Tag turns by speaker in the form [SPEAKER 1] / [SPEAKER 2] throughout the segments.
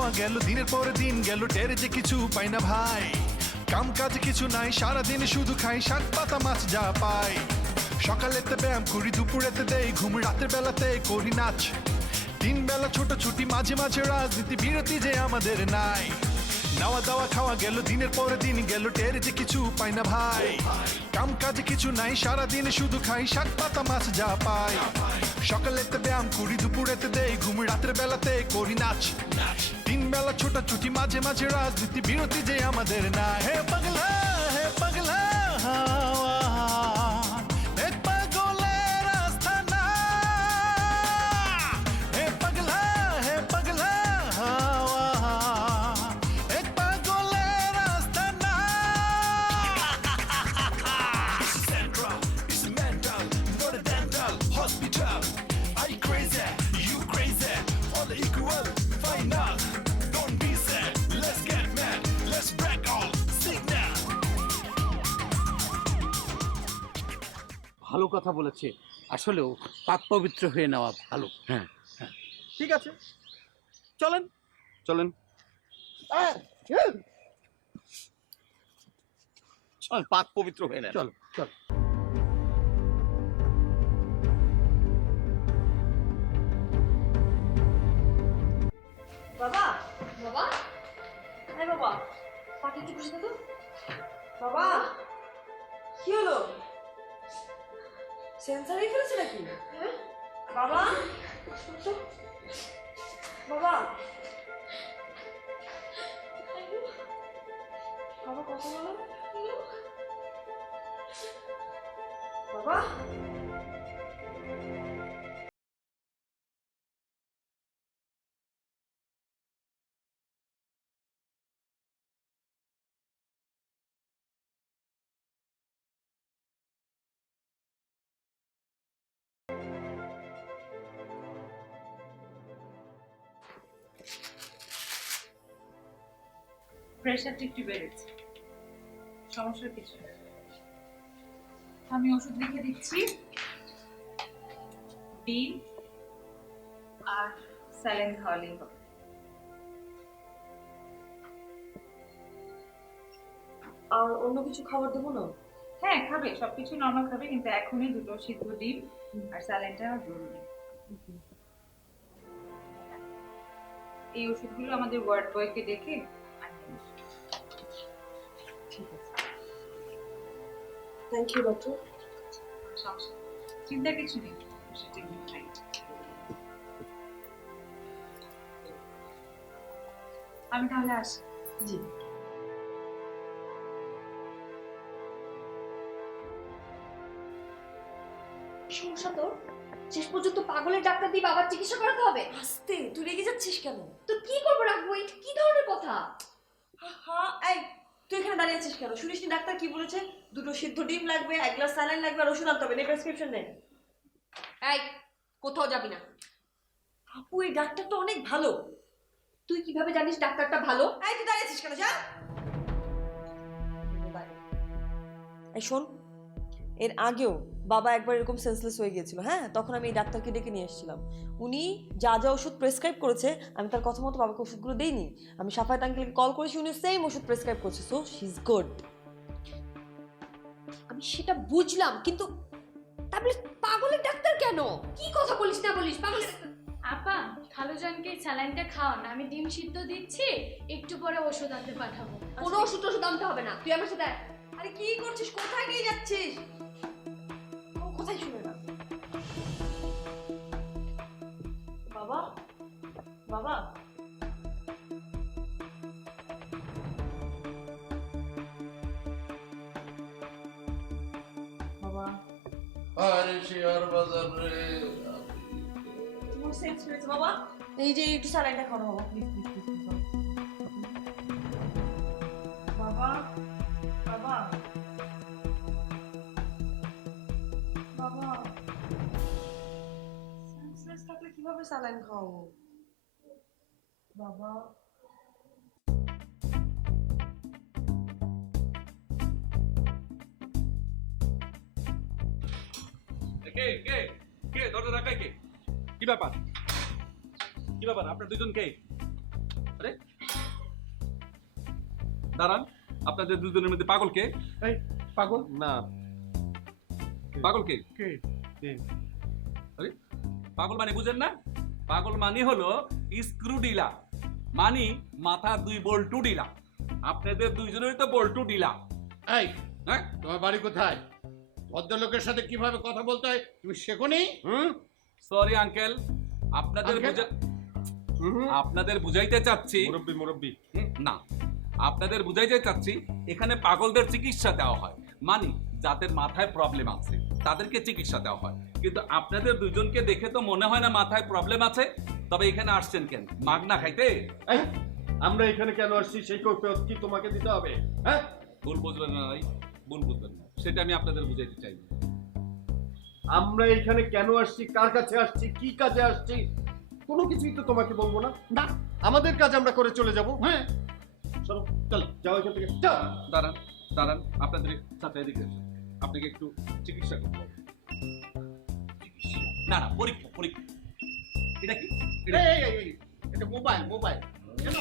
[SPEAKER 1] খাওয়া গেল, দিনের পর দিন গেল টেরে যে কিছু পাই না ভাই। কাম কাজ কিছু নাই, সারাদিন শুধু খাই, শাক, পাতা, মাছ যা পাই। সকালেতে ব্যায়াম করি, দুপুরেতে দেই, ঘুম রাতের বেলাতে করি নাচ। তিন বেলা ছোট ছুটি, মাঝে মাঝে রাজনীতি, বিরতি যে আমাদের নাই। নাওয়া দাওয়া খাওয়া গেল, দিনের পরে দিন গেল টের যে কিছু পাই না ভাই। কাম কাজ কিছু নাই সারা দিন শুধু খাই, শাক পাতা, মাছ যা পাই। সকালেতে ব্যায়াম করি, দুপুরেতে দেই, ঘুম রাতের বেলাতে করি নাচ। তিন বেলা ছোট ছুটি মাঝে মাঝে রাজনীতি, বিরতি যে আমাদের না হে পাগলা
[SPEAKER 2] ভালো কথা বলেছে। আসলেও পাক পবিত্র হয়ে নেওয়া ভালো। হ্যাঁ। হ্যাঁ।
[SPEAKER 3] ঠিক আছে। চলেন। চলেন।
[SPEAKER 2] চল পাক পবিত্র হয়ে নেয়
[SPEAKER 3] চল চল।
[SPEAKER 4] বাবা
[SPEAKER 5] বাবা।
[SPEAKER 4] হ্যাঁ বাবা
[SPEAKER 5] পাটি একটু বসে
[SPEAKER 4] বাবা কি হলো? সেন্সার হয়ে ফেলেছে নাকি বাবা? বাবা? বাবা বলো। বাবা?
[SPEAKER 6] প্রেশারটা একটু বেড়েছে। সমস্যা কিছু আমি ওষুধ লিখে দিচ্ছি। ডিম আর স্যালাইন খাওয়ালেই হবে
[SPEAKER 4] আর অন্য কিছু খাবার দেবো না?
[SPEAKER 6] হ্যাঁ খাবে। সবকিছু নর্মাল খাবে কিন্তু এখনই দুটো সিদ্ধ ডিম আর স্যালাইনটা জরুরি। এই ওষুধগুলো আমাদের ওয়ার্ড বয়কে
[SPEAKER 4] ঠিক আছে। থ্যাংক ইউ ডক্টর
[SPEAKER 6] সমস্যা। চিন্তার কিছু নেই। সেটা খাই। আমি তাহলে আসি।
[SPEAKER 4] জি।
[SPEAKER 5] শেষ পর্যন্ত পাগলের ডাক্তার দিয়ে বাবার চিকিৎসা করাতে হবে?
[SPEAKER 4] আস্তে তুই রেগে যাচ্ছিস কেন?
[SPEAKER 5] তো কি করব রাখব? এটা কি ধরনের কথা?
[SPEAKER 4] হ্যাঁ এই তুই এখানে দাঁড়িয়ে আছিস কেন? শুনিসনি ডাক্তার কি বলেছে? দুটো সিদ্ধ ডিম লাগবে এক গ্লাস স্যালাইন লাগবে আর ওষুধ আনতে হবে নে প্রেসক্রিপশন নে।
[SPEAKER 5] এই কোথাও যাবি না।
[SPEAKER 4] আপু এই ডাক্তারটা অনেক ভালো।
[SPEAKER 5] তুই কীভাবে জানিস ডাক্তারটা ভালো?
[SPEAKER 4] এই তুই দাঁড়িয়ে আছিস কেন? যা। এই শোন এর আগেও বাবা একবার এরকম সেন্সলেস হয়ে গিয়েছিল হ্যাঁ? তখন আমি এই ডাক্তারকে ডেকে নিয়ে এসেছিলাম। উনি যা যা ওষুধ প্রেসক্রাইব করেছে আমি তার কথা মতো বাবাকে ওষুধগুলো দেইনি। আমি সাফায়াত আঙ্কেলকে কল করেছি উনি সেম ওষুধ প্রেসক্রাইব করছে। সো শি ইজ গুড
[SPEAKER 5] আমি সেটা বুঝলাম কিন্তু তাহলে পাগলের ডাক্তার কেন? কি কথা বলিস না বলিস? পাগলের ডাক্তার-
[SPEAKER 7] আপা খালুজানকে স্যালাইনটা খাওয়ান। আমি ডিম সিদ্ধ দিচ্ছি একটু পরে ওষুধ আনতে পাঠাবো।
[SPEAKER 5] কোনো ওষুধ টষুধ আনতে হবে না। তুই আমার সাথে।
[SPEAKER 4] আরে কি করছিস? কোথায় নিয়ে যাচ্ছিস? কোথায় শুনে না বাবা বাবা বাবা
[SPEAKER 8] আরে শেয়ার বাজার রে
[SPEAKER 4] তোমার সেন্স হয়েছে বাবা এই যে একটু স্যালাইনটা না বাবা প্লিজ প্লিজ বাবা বাবা বাবা সেন্সলেস থাকলে কীভাবে স্যালাইন খাওয়াবো? বাবা।
[SPEAKER 9] কে কে? কে? দরজা রাখাই কে? কি ব্যাপার? কি ব্যাপার? আপনার দুজন কে?
[SPEAKER 3] আরে? দাঁড়ান। আপনাদের দুজনের মধ্যে পাগল কে?
[SPEAKER 2] এই পাগল?
[SPEAKER 3] না। পাগল কে? আরে পাগল মানে বুঝেন না? পাগল মানে হলো স্ক্রু ডিলা মানে মাথা দুই বল্টু ডিলা আপনাদের দুইজনেরই তো বল্টু ডিলা
[SPEAKER 8] এই
[SPEAKER 3] হ্যাঁ?
[SPEAKER 8] তোমার বাড়ি কোথায়? ভদ্রলোকের সাথে কীভাবে কথা বলতে হয়? তুমি শেখনি? হুম?
[SPEAKER 3] সরি আঙ্কেল আপনাদের? বুঝা আপনাদের বুঝাইতে চাচ্ছি
[SPEAKER 10] মুরব্বী মুরব্বী।
[SPEAKER 3] না। আপনাদের বুঝাইতে চাচ্ছি এখানে পাগলদের চিকিৎসা দেওয়া হয়। মানে যাদের মাথায় প্রবলেম আছে তাদেরকে চিকিৎসা দেওয়া হয়। কিন্তু আপনাদের দুজনকে দেখে তো মনে হয় না মাথায় প্রবলেম আছে? তবে এখানে আসছেন কেন? মাগনা খাইতে?
[SPEAKER 10] আমরা এখানে কেন আসছি? সেই কৈফিয়ত কি তোমাকে দিতে হবে? হ্যাঁ?
[SPEAKER 3] ভুল বুঝবেন না ভাই ভুল বুঝবেন না। সেটা আমি আপনাদের বুঝাইতে চাই।
[SPEAKER 10] আমরা এখানে কেন আসছি? কার কাছে আসছি? কি কাজে আসছি? কোনো কিছুই তো তোমাকে বলব না।
[SPEAKER 8] না।
[SPEAKER 10] আমাদের কাজ আমরা করে চলে যাব।
[SPEAKER 8] হ্যাঁ।
[SPEAKER 10] চলো চল যাও এখান থেকে।
[SPEAKER 3] দাঁড়ান দাঁড়ান আপনাদের সাথে এদিকে আসুন। আপনাকে একটু চিকিৎসা করতে হবে চিকিৎসা? না না পরীক্ষা পরীক্ষা এটা কি এটা
[SPEAKER 8] এই, এই, এই, এই, এটা মোবাইল মোবাইল কেন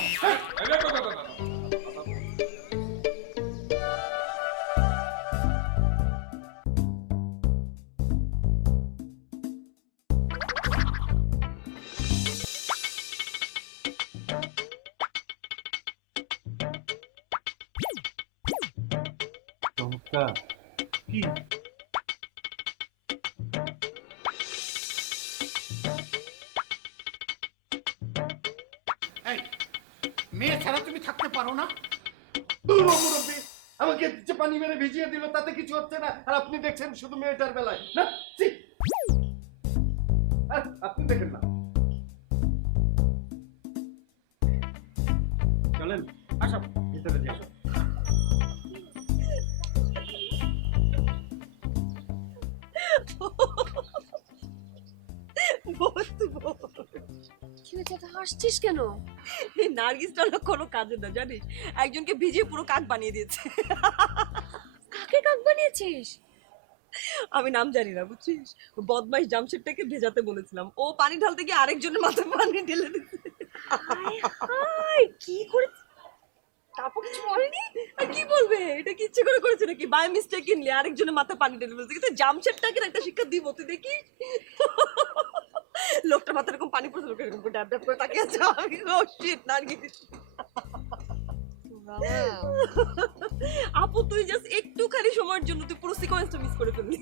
[SPEAKER 10] চমৎকার
[SPEAKER 8] মেয়ে ছাড়া তুমি থাকতে পারো না।
[SPEAKER 10] মুরব্বী আমাকে যে পানি মেরে ভিজিয়ে দিল তাতে কিছু হচ্ছে না। আর আপনি দেখছেন শুধু মেয়েটার বেলায়। না আর আপনি দেখেন না। চলেন আসো ভিতরে যাই
[SPEAKER 5] কি হয়েছে? হাসছিস কেন?
[SPEAKER 4] নার্গিসটা হলো কোনো কাজে না জানিস? একজনকে ভিজিয়ে পুরো কাক বানিয়ে দিয়েছে।
[SPEAKER 5] কাকে কাক বানিয়েছিস?
[SPEAKER 4] আমি নাম জানি না বুঝছিস? বদমাইশ জামশেদটাকে ভেজাতে বলেছিলাম। ও পানি ঢালতে গিয়ে আরেকজনের মাথায় পানি ঢেলে দিচ্ছে
[SPEAKER 5] কি করে? তারপর কিছু বলেনি?
[SPEAKER 4] আর কি বলবে? এটা কি ইচ্ছে করে করেছে নাকি? বাই মিস্টেক কিনলে আরেকজনের মাথায় পানি ঢেলে ফেলছে। কিন্তু জামশেদটাকে একটা শিক্ষা দিব তুই দেখি লোকটা মাথায় এরকম পানি পড়ছে লোক এরকম ড্যাব ড্যাব করে তাকিয়ে আছে। আমি ও শিট নার্গিস আপু তুই জাস্ট একটুখানি সময়ের জন্য তুই পুরো সিকোয়েন্সটা মিস করে ফেললি।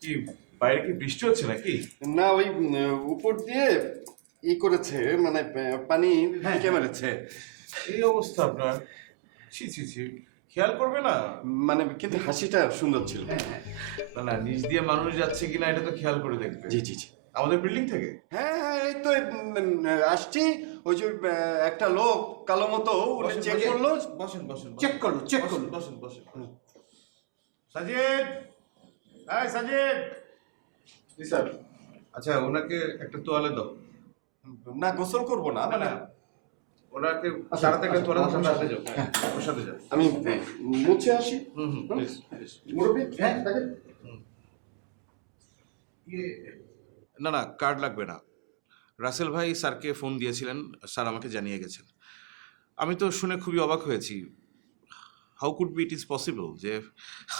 [SPEAKER 11] কি বাইরে কি বৃষ্টি হচ্ছে নাকি?
[SPEAKER 10] না ওই উপর দিয়ে ই করেছে মানে পানি ঢেকে মেরেছে।
[SPEAKER 11] এই অবস্থা আপনার। ছি ছি ছি। খেয়াল করবে না?
[SPEAKER 10] মানে কিন্তু হাসিটা সুন্দর ছিল।
[SPEAKER 11] না না নিচ দিয়ে মানুষ যাচ্ছে কিনা এটা তো খেয়াল করে দেখবে।
[SPEAKER 10] জি জি জি।
[SPEAKER 11] আমাদের বিল্ডিং থেকে?
[SPEAKER 10] হ্যাঁ হ্যাঁ এই তো আসছি। ওই যে একটা লোক কালো মতো
[SPEAKER 11] বসেন,
[SPEAKER 10] চেক করল।
[SPEAKER 11] বসেন বসেন
[SPEAKER 10] চেক। করল চেক
[SPEAKER 11] বসেন,
[SPEAKER 10] করল।
[SPEAKER 11] বসেন বসেন। সাজিদ! হ্যাঁ সাজিদ! জি স্যার। আচ্ছা ওনাকে একটা তোয়ালে দাও।
[SPEAKER 10] না গোসল করব না
[SPEAKER 11] না
[SPEAKER 10] মানে
[SPEAKER 11] না ওনাকে সারাতে একটা
[SPEAKER 10] আচ্ছা,
[SPEAKER 11] তোয়ালে সাথে যাও।
[SPEAKER 10] হ্যাঁ।
[SPEAKER 11] ওর সাথে যাও।
[SPEAKER 10] আমি মুছে আসি।
[SPEAKER 11] হুম হুম প্লিজ প্লিজ
[SPEAKER 10] মুরব্বী হ্যাঁ দেখেন।
[SPEAKER 11] ইয়ে, না না কার্ড লাগবে না। রাসেল ভাই স্যারকে ফোন দিয়েছিলেন স্যার আমাকে জানিয়ে গেছেন। আমি তো শুনে খুবই অবাক হয়েছি। How could be it is possible যে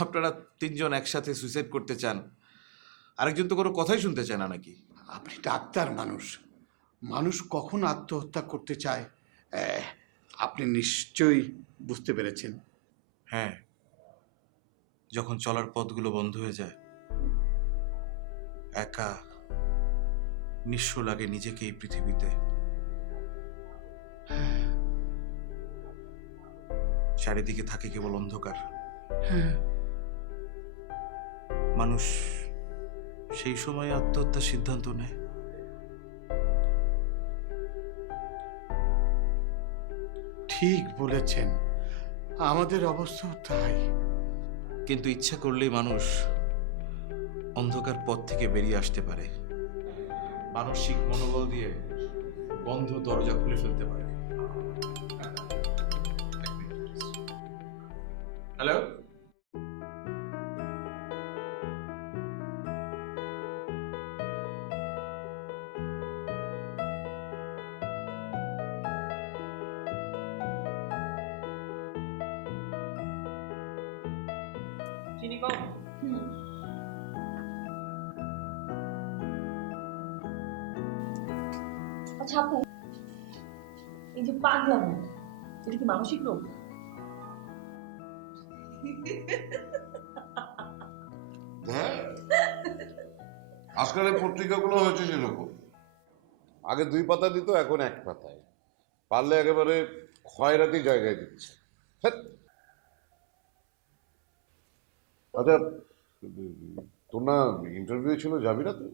[SPEAKER 11] আপনারা তিনজন একসাথে সুইসাইড করতে চান? আরেকজন তো কোনো কথাই শুনতে চায় না নাকি?
[SPEAKER 8] আপনি ডাক্তার মানুষ। মানুষ কখন আত্মহত্যা করতে চায় আপনি নিশ্চয়ই বুঝতে পেরেছেন।
[SPEAKER 11] হ্যাঁ যখন চলার পথগুলো বন্ধ হয়ে যায় একা নিঃস্ব লাগে নিজেকে এই পৃথিবীতে। চারিদিকে থাকে কেবল অন্ধকার। মানুষ সেই সময় আত্মহত্যার সিদ্ধান্ত নেয়।
[SPEAKER 8] ঠিক বলেছেন। আমাদের অবস্থাও তাই।
[SPEAKER 11] কিন্তু ইচ্ছা করলেই মানুষ অন্ধকার পথ থেকে বেরিয়ে আসতে পারে। মানসিক মনোবল দিয়ে বন্ধ দরজা খুলে ফেলতে পারে। হ্যালো
[SPEAKER 12] চিনি কম?
[SPEAKER 4] আচ্ছা আপু এই যে পাগলামি এটা কি মানসিক রোগ?
[SPEAKER 13] হ্যাঁ? আজকালের পত্রিকাগুলো হয়েছে সেরকম। আগে দুই পাতা দিত এখন এক পাতায়। পারলে একেবারে খয়রাতি জায়গায় দিচ্ছে। ধ্যাৎ। আচ্ছা তোর না ইন্টারভিউ ছিল যাবি না তুই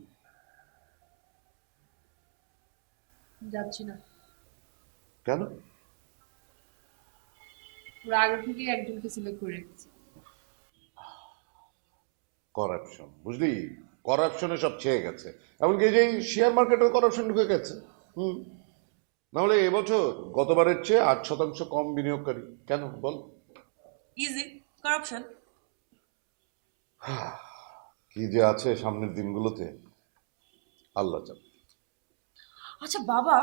[SPEAKER 6] যাচ্ছি না।
[SPEAKER 13] কেন?
[SPEAKER 6] ওরা আগে থেকে একজনকে সিলেক্ট করে রেখেছে।
[SPEAKER 13] করাপশন বুঝলি? করাপশনে সব ছেয়ে গেছে। এমনকি যে শেয়ার মার্কেটেও করাপশন ঢুকে গেছে হুম? নাহলে এবছর গতবারের চেয়ে আট শতাংশ কম বিনিয়োগকারী। কেন? বল।
[SPEAKER 4] ইজি কারাপশন
[SPEAKER 13] কি যে আছে সামনের দিনগুলোতে আল্লাহ জানে।
[SPEAKER 4] আচ্ছা বাবা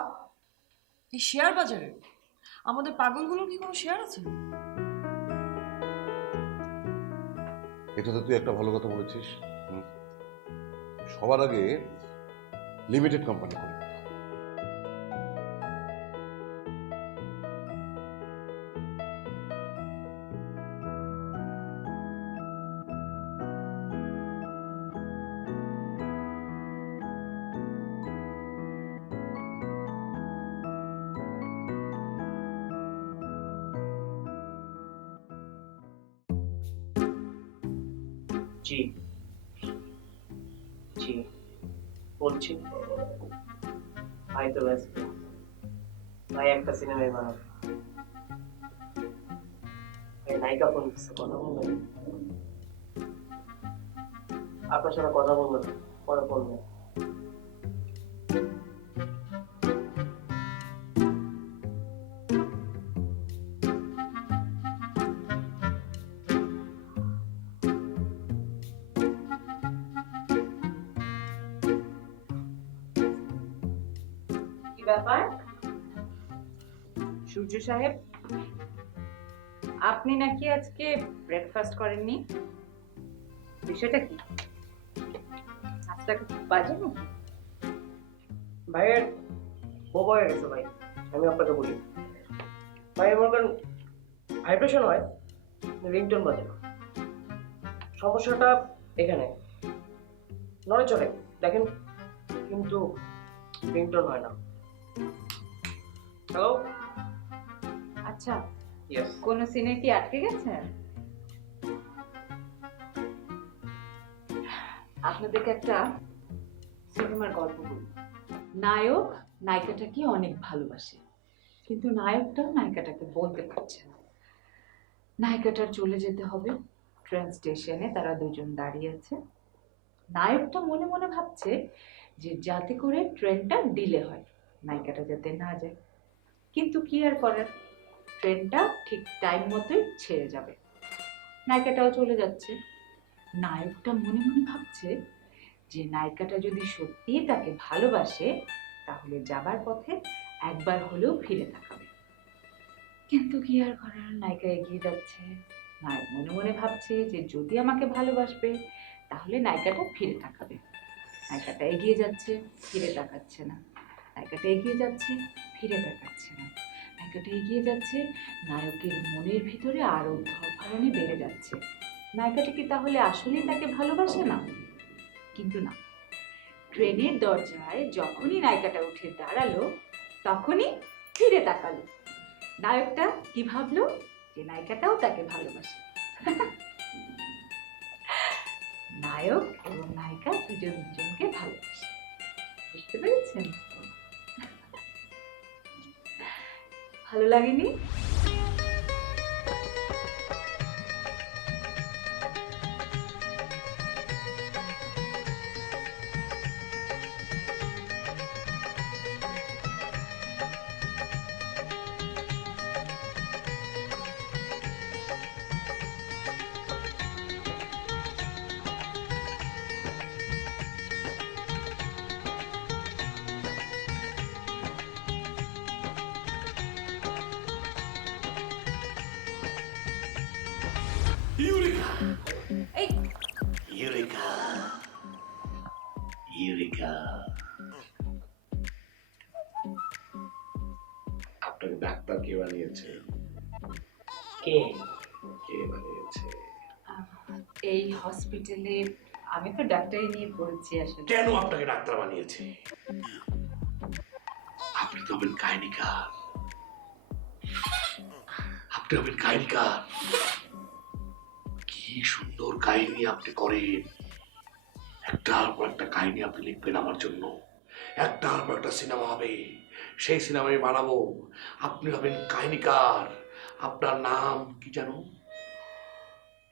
[SPEAKER 4] এই শেয়ার বাজারে আমাদের পাগলগুলোর কি কোনো শেয়ার আছে?
[SPEAKER 13] এটা তো তুই একটা ভালো কথা বলেছিস সবার আগে লিমিটেড কোম্পানি
[SPEAKER 12] নায়িকা ফোন করছে কথা বলবেন আপনার সাথে কথা বলবেন পরে বলবেন
[SPEAKER 6] ব্যাপার? সূর্য সাহেব আপনি নাকি আজকে ব্রেকফাস্ট করেননি? বিষয়টা কি? আজটা কি বাজে নাকি?
[SPEAKER 12] ভাইয়ের হয়ে গেছে ভাই আমি আপনাকে বলি। ভাই মনে করেন ভাইব্রেশন হয় রিংটোন বাজে না। সমস্যাটা এখানে। নড়ে চলে দেখেন কিন্তু রিংটোন হয় না। হ্যালো
[SPEAKER 6] আচ্ছা। কোন সিনে কি আটকে গেছেন আপনাদেরকে একটা সিনেমার গল্প বলি। নায়ক নায়িকাটাকে অনেক ভালোবাসে, কিন্তু নায়কটাও নায়িকাটাকে বলতে পারছে না। নায়িকাটার চলে যেতে হবে ট্রেন স্টেশনে, তারা দুজন দাঁড়িয়ে আছে। নায়কটা মনে মনে ভাবছে যে যাতে করে ট্রেনটা ডিলে হয়, নায়িকাটা যাতে না যায়। কিন্তু কি আর করার? ট্রেনটা ঠিক টাইম মতোই ছেড়ে যাবে। নায়িকাটাও চলে যাচ্ছে। নায়কটা মনে মনে ভাবছে যে নায়িকাটা যদি সত্যিই তাকে ভালোবাসে, তাহলে যাবার পথে একবার হলেও ফিরে তাকাবে। কিন্তু কি আর করার? নায়িকা এগিয়ে যাচ্ছে। নায়ক মনে মনে ভাবছে যে যদি আমাকে ভালোবাসবে, তাহলে নায়িকাটা ফিরে তাকাবে। নায়িকাটা এগিয়ে যাচ্ছে, ফিরে তাকাচ্ছে না। নায়িকাটা এগিয়ে যাচ্ছে, ফিরে তাকাচ্ছে না। নায়িকাটা এগিয়ে যাচ্ছে, নায়কের মনের ভিতরে আরও ধরফারানি বেড়ে যাচ্ছে। নায়িকাটা কি তাহলে আসলেই তাকে ভালোবাসে না? কিন্তু না। ট্রেনের দরজায় যখনই নায়িকাটা উঠে দাঁড়াল, তখনই ফিরে তাকালো। নায়কটা কি ভাবলো? যে নায়িকাটাও তাকে ভালোবাসে। নায়ক এবং নায়িকা দুজন দুজনকে ভালোবাসে। বুঝতে পেরেছেন? ভালো লাগেনি?
[SPEAKER 4] ইউরিকা এই
[SPEAKER 9] ইউরিকা ইউরিকা আপনাকে ডাক্তার কে বানিয়েছে?
[SPEAKER 12] কে?
[SPEAKER 9] কে বানিয়েছে?
[SPEAKER 6] এই হসপিটালে আমি তো ডাক্তারই নিয়ে পড়েছি আসলে।
[SPEAKER 9] কেন আপনাকে ডাক্তার বানিয়েছে? আপনি তো হবেন কাহিনীকার আপনি হবেন কাহিনীকার কি সুন্দর কাহিনী আপনি করেন। একটার পর একটা কাহিনী আপনি লিখবেন আমার জন্য। একটার পর একটা সিনেমা হবে। সেই সিনেমা আমি বানাবো। আপনি হবেন কাহিনীকার। আপনার নাম কি জানো?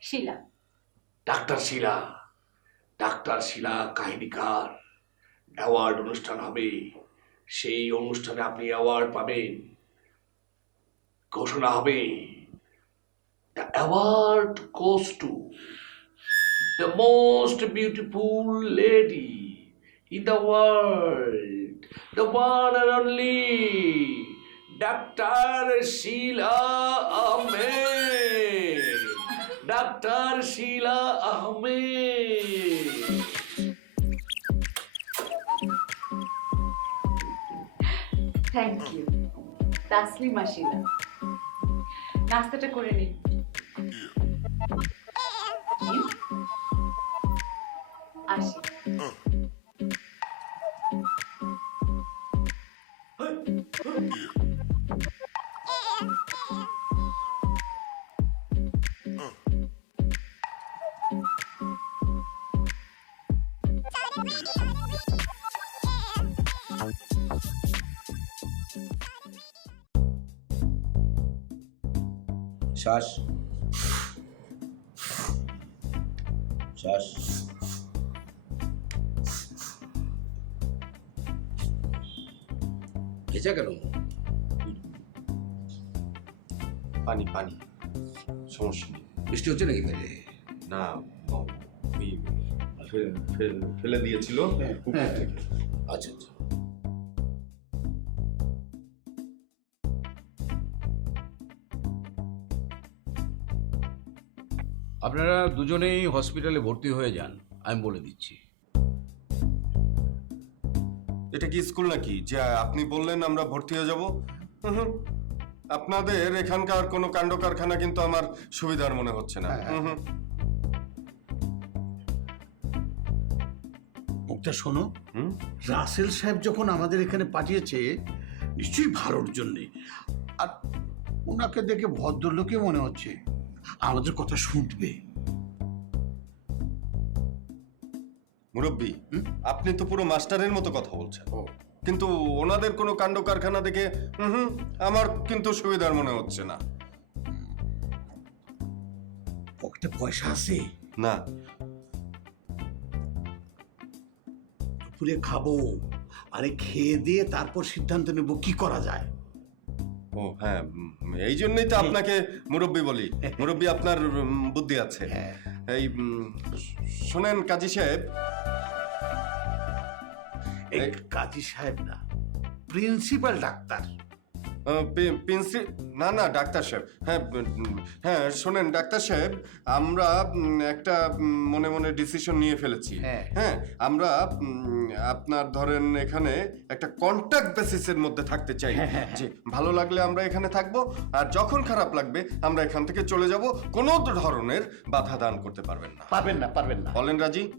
[SPEAKER 6] শিলা।
[SPEAKER 9] ডাক্তার শিলা। ডাক্তার শিলা কাহিনীকার। অ্যাওয়ার্ড অনুষ্ঠান হবে। সেই অনুষ্ঠানে আপনি অ্যাওয়ার্ড পাবেন। ঘোষণা হবে। The award goes to the most beautiful lady in the world the one and only doctor Shila Ahmed doctor Shila Ahmed
[SPEAKER 6] thank you Taslima Shila নাস্তাটা করে নিন।
[SPEAKER 14] শ্বাস। শ্বাস। ভেজা কেন?
[SPEAKER 9] পানি পানি। সমস্যা নেই।
[SPEAKER 14] বৃষ্টি হচ্ছে নাকি বাইরে?
[SPEAKER 9] না ওই ফেলে দিয়েছিল। পুকুর থেকে
[SPEAKER 14] আচ্ছা আচ্ছা। আপনারা দুজনেই হসপিটালে ভর্তি হয়ে যান আমি বলে দিচ্ছি।
[SPEAKER 10] এটা কি স্কুল নাকি? যে আপনি বললেন আমরা ভর্তি হয়ে যাব? আপনাদের এখানকার কোনো কাণ্ড কারখানা কিন্তু আমার সুবিধার মনে হচ্ছে না। হুম।
[SPEAKER 8] মুখটা শোনো।
[SPEAKER 10] হুম?
[SPEAKER 8] রাসেল সাহেব যখন আমাদের এখানে পাঠিয়েছে নিশ্চয়ই ভালোর জন্যে। আর ওনাকে দেখে ভদ্রলোকই মনে হচ্ছে। আমাদের কথা শুনবে।
[SPEAKER 10] মুরব্বী আপনি তো পুরো মাস্টারের মতো কথা বলছেন। কিন্তু ওনাদের কোনো কাণ্ড কারখানা দেখে হুম আমার কিন্তু সুবিধার মনে হচ্ছে না।
[SPEAKER 8] পকেটে পয়সা আছে?
[SPEAKER 10] না।
[SPEAKER 8] দুপুরে খাব আরে খেয়ে দিয়ে তারপর সিদ্ধান্ত নেব কি করা যায়?
[SPEAKER 10] ও হ্যাঁ এই জন্যই তো আপনাকে মুরব্বী বলি। মুরব্বী আপনার বুদ্ধি আছে।
[SPEAKER 8] হ্যাঁ।
[SPEAKER 10] এই শোনেন কাজী সাহেব
[SPEAKER 8] কাজী সাহেব না প্রিন্সিপাল ডাক্তার।
[SPEAKER 10] আহ, না না ডাক্তার সাহেব। হ্যাঁ হ্যাঁ শোনেন ডাক্তার সাহেব আমরা একটা মনে মনে ডিসিশন নিয়ে ফেলেছি।
[SPEAKER 8] হ্যাঁ।
[SPEAKER 10] হ্যাঁ আমরা আপনার ধরেন এখানে একটা কন্ট্যাক্ট বেসিসের মধ্যে থাকতে চাই।
[SPEAKER 8] হ্যাঁ, হ্যাঁ,
[SPEAKER 10] যে ভালো লাগলে আমরা এখানে থাকব আর যখন খারাপ লাগবে আমরা এখান থেকে চলে যাব। কোনো ধরনের বাধা দান করতে পারবেন না।
[SPEAKER 8] পারবেন না পারবেন না।
[SPEAKER 10] বলেন রাজি।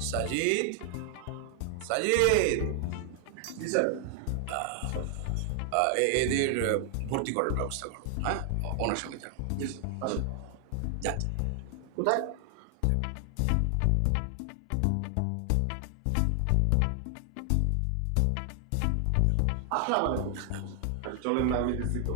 [SPEAKER 14] সাজিদ? সাজিদ! এদের ভর্তি করার ব্যবস্থা করো হ্যাঁ? ওনার সঙ্গে যাও। যান।
[SPEAKER 8] কোথায়? আসসালামু আলাইকুম।
[SPEAKER 10] চলেন না আমি দিচ্ছি তো।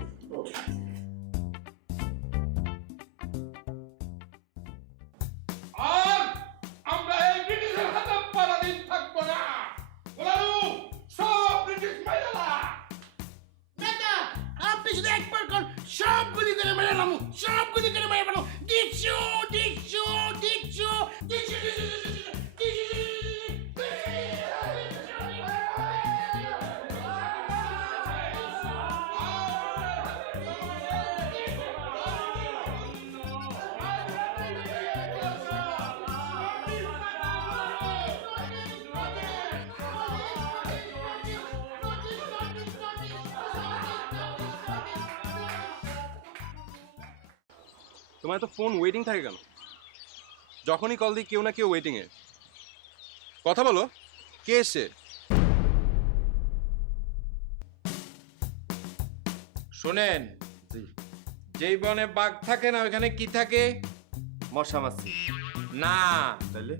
[SPEAKER 10] ফোন ওয়েটিং থাকে কেন যখনই কল দিই কেউ না কেউ ওয়েটিংয়ে কথা বলো কে এসছে?
[SPEAKER 11] শোনেন যেই বনে বাঘ থাকে না ওখানে কি থাকে?
[SPEAKER 10] মশা মাছি।
[SPEAKER 11] না।
[SPEAKER 10] তাহলে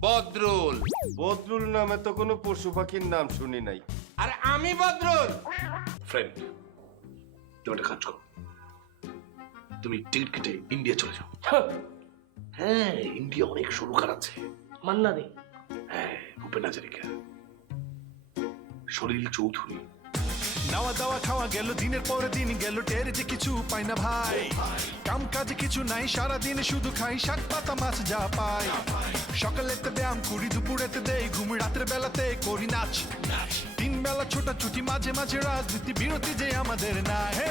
[SPEAKER 11] বদরুল।
[SPEAKER 10] বদরুল নামে তো কোনো পশু পাখির নাম শুনি নাই।
[SPEAKER 11] আর আমি বদরুল!
[SPEAKER 9] ফ্রেন্ড তুমি একটা কাজ করো। তুমি টিকিট কেটে ইন্ডিয়া চলে যাও। হ্যাঁ ইন্ডিয়া অনেক সুরকার আছে।
[SPEAKER 12] মান্না দে।
[SPEAKER 9] হ্যাঁ ভূপেন হাজারিকা। সলিল চৌধুরী।
[SPEAKER 1] নাওয়া দাওয়া খাওয়া গেল দিনের পরে দিন গেল টের যে কিছু পাই না ভাই। কাম কাজ কিছু নাই সারা দিন শুধু খাই শাক পাতা মাছ যা পাই। সকালেতে ব্যায়াম করি দুপুরেতে দেই ঘুম রাতের বেলাতে করি নাচ। তিন বেলা ছোটাছুটি মাঝে মাঝে রাজনীতি বিরতি যে আমাদের না হে